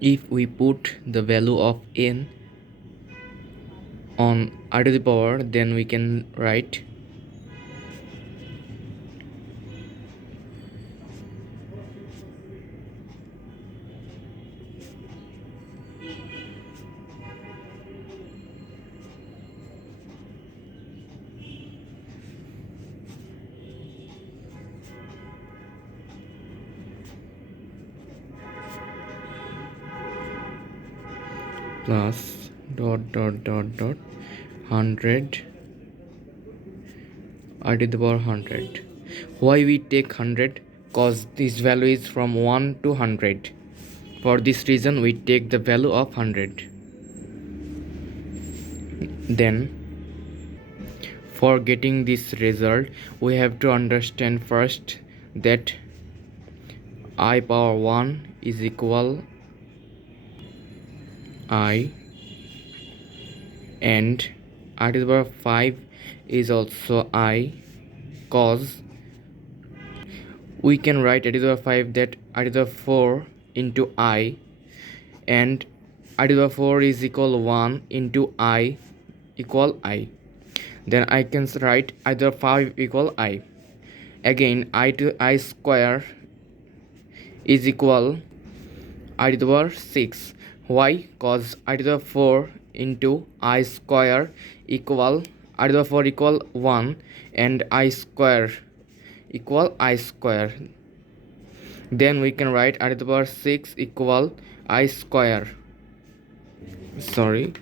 If we put the value of n on r to the power, then we can write plus dot 100 r to the power 100. Why we take 100? Cause this value is from 1 to 100. For this reason we take the value of 100. Then for getting this result, we have to understand first that I power 1 is equal I, and r to the power 5 is also I, cause we can write r to the power 5 that r to the power 4 into I, and r to the power 4 is equal 1 into I equal I. Then I can write r to the power 5 equal I. Again, I to I square is equal I to the power 6. Why? Cause I to the 4 into I square equal I to the 4 equal 1, and I square equal I square. Then we can write I to the power 6 equal I square. Sorry.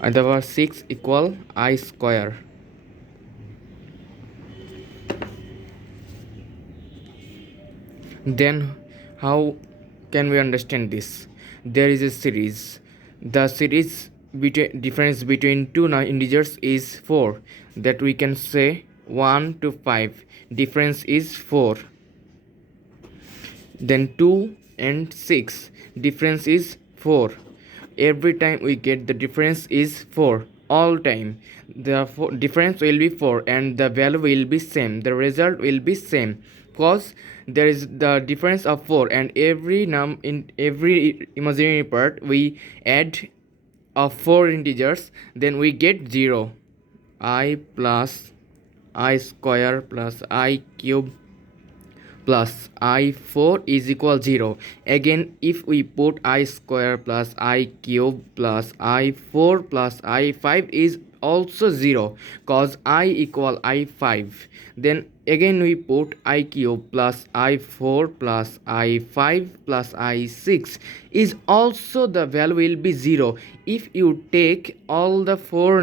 I to the power 6 equal I square. Then how can we understand this? There is a series. The series difference between two integers is 4. That we can say 1 to 5. Difference is 4. Then 2 and 6. Difference is 4. Every time we get the difference is 4. All time the difference will be 4 and the value will be same. The result will be same, because there is the difference of 4, and in every imaginary part we add of 4 integers, then we get 0. I plus I square plus I cube plus I4 is equal 0. Again, if we put I square plus I cube plus I4 plus I5 is also 0, cause I equal I5. Then again we put I cube plus I4 plus I5 plus I6 is also the value will be 0. If you take all the 4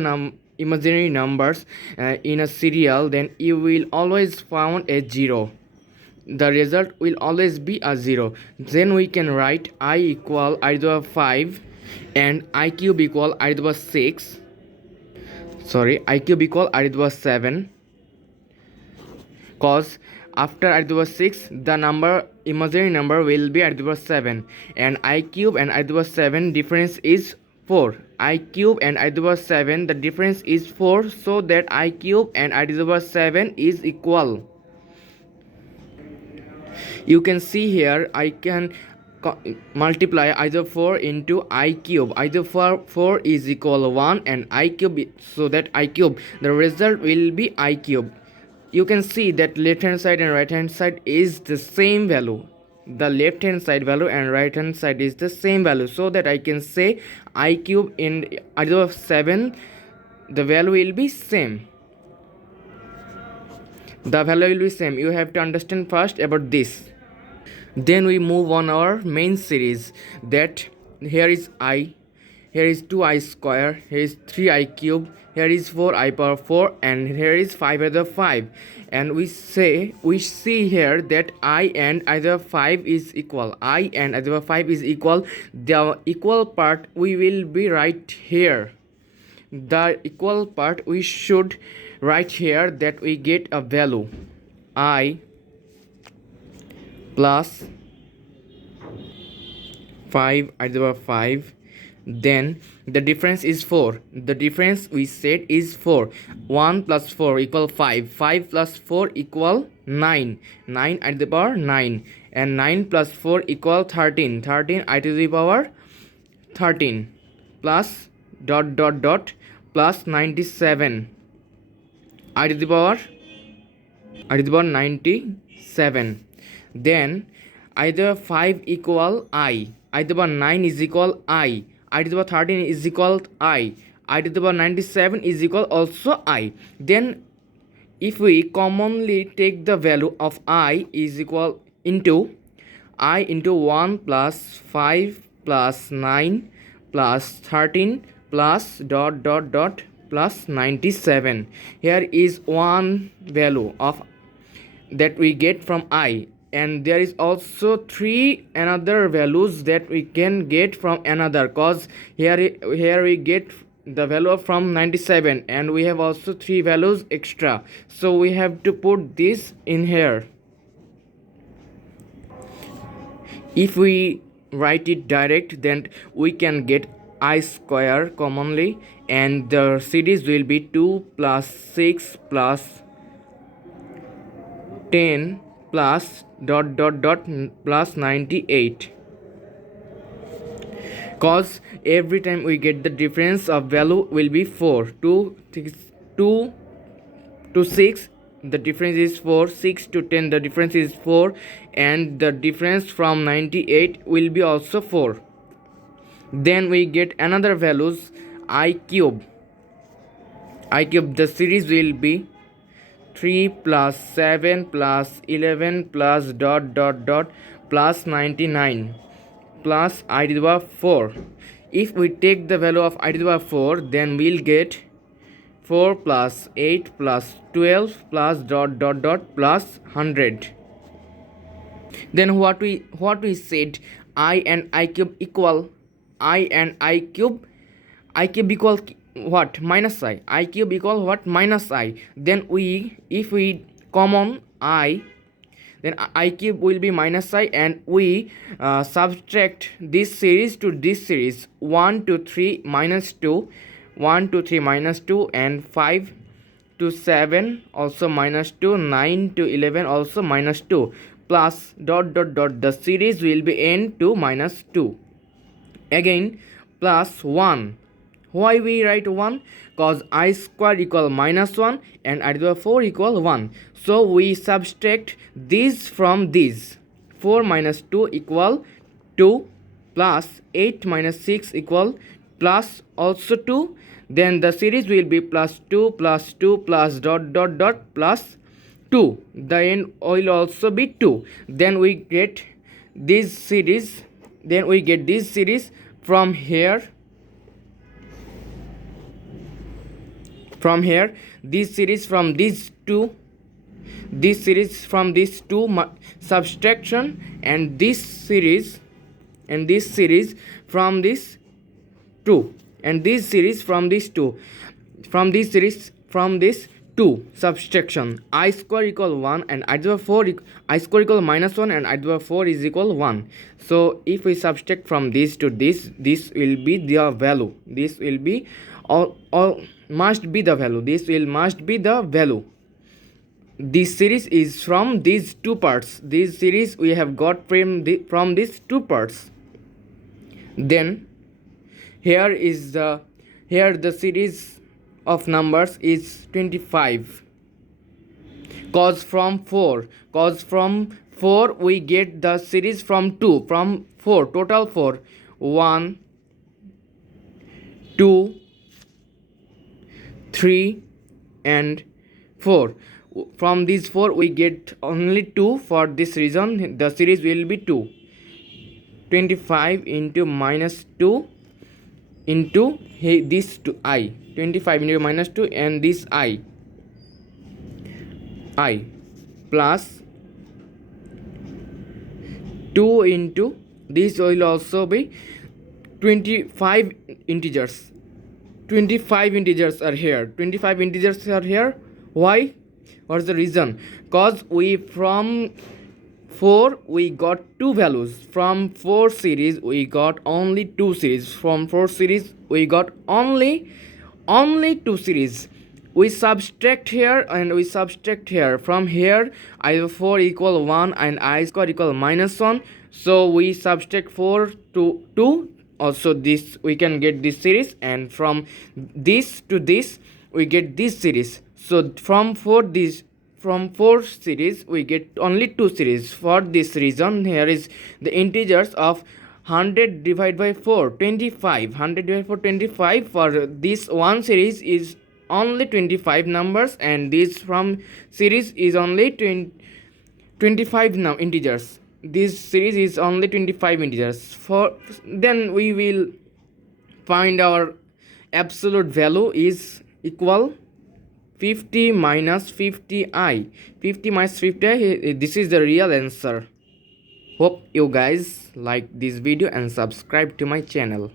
imaginary numbers in a serial, then you will always found a 0. The result will always be a 0. Then we can write I equal I to the power 5 and I cube equal I to the power 6. Sorry, I cube equal I to the power 7. Cause after I to the power 6, the imaginary number will be I to the power 7, and I cube and I to the power 7 difference is 4. I cube and I to the power 7, the difference is 4, so that I cube and I to the power 7 is equal. You can see here I can multiply either 4 into I cube. Either 4 is equal 1 and I cube, so that I cube, the result will be I cube. You can see that left hand side and right hand side is the same value. The left hand side value and right hand side is the same value, so that I can say I cube in either of 7, the value will be same. The value will be same. You have to understand first about this. Then we move on our main series, that here is I, here is 2I square, here is 3I cube, here is 4I power 4, and here is 5 to the 5. And we see here that I and either 5 is equal. I and either 5 is equal. The equal part we will be right here. The equal part we should write here, that we get a value I plus 5 I to the power 5. then the difference is 4. The difference we said is 4. 1 plus 4 equal 5. 5 plus 4 equal 9. 9 at the power 9. And 9 plus 4 equal 13. 13 I to the power 13 plus dot dot dot plus 97 I to the power 97. Then either 5 equal I to the power 9 is equal I to the power 13 is equal I to the power 97 is equal also I. Then if we commonly take the value of I is equal into I into 1 plus 5 plus 9 plus 13 plus dot dot dot plus 97. Here is one value of that we get from I, and there is also three another values that we can get from another, cause here we get the value from 97 and we have also three values extra, so we have to put this in here. If we write it direct, then we can get I square commonly, and the series will be 2 plus 6 plus 10 plus dot dot dot plus 98, cause every time we get the difference of value will be 4. 2 to 6 the difference is 4, 6 to 10 the difference is 4, and the difference from 98 will be also 4. Then we get another values I cube. The series will be 3 plus 7 plus 11 plus dot dot dot plus 99 plus I to the power 4. If we take the value of I to the power 4, then we'll get 4 plus 8 plus 12 plus dot dot dot plus 100. Then what we said, I and I cube equal I cube equal what? Minus I cube equal what? Minus I. Then if we common I, then I cube will be minus I, and we subtract this series to this series. 1 to 3 minus 2, 1 to 3 minus 2, and 5 to 7 also minus 2, 9 to 11 also minus 2, plus dot dot dot the series will be n to minus 2. Again plus 1. Why we write 1? Cause I square equal minus 1 and I to the power 4 equal 1. So we subtract this from this. 4 minus 2 equal 2 plus 8 minus 6 equal plus also 2. Then the series will be plus 2 plus 2 plus dot dot dot plus 2. The end will also be 2. Then we get this series. From here. This series from these two. This series from these two subtraction, and this series from this 2, and this series from this 2, from this series from this 2 subtraction. I square equal 1 and I to the power 4 I square equal minus 1 and I to the power 4 is equal 1. So if we subtract from this to this will be the value. This will be all must be the value. Must be the value. This series is from these two parts. This series we have got from these two parts. Then here the series of numbers is 25. Cause from 4 we get the series from 2, from 4, total 4, 1 2 3 and 4. From these 4 we get only 2. For this reason the series will be 2. 25 into minus 2 into this to I. 25 into minus 2 and this I plus 2 into this will also be 25 integers. 25 integers are here. Why? What's the reason? Cause we from 4 we got two values. From 4 series we got only 2 series. From 4 series we got only 2 series. We subtract here and we subtract here. From here I4 equal 1 and I square equal -1, so we subtract 4 to 2. Also this we can get this series, and from this to this we get this series. So from 4 series we get only 2 series. For this reason, here is the integers of 100 divided by 4, 25. 100 divided by 4, 25. For this one series is only 25 numbers, and this from series is only 25 now integers. This series is only 25 integers. For then we will find our absolute value is equal 50 minus 50i. 50 minus 50i, this is the real answer. Hope you guys like this video and subscribe to my channel.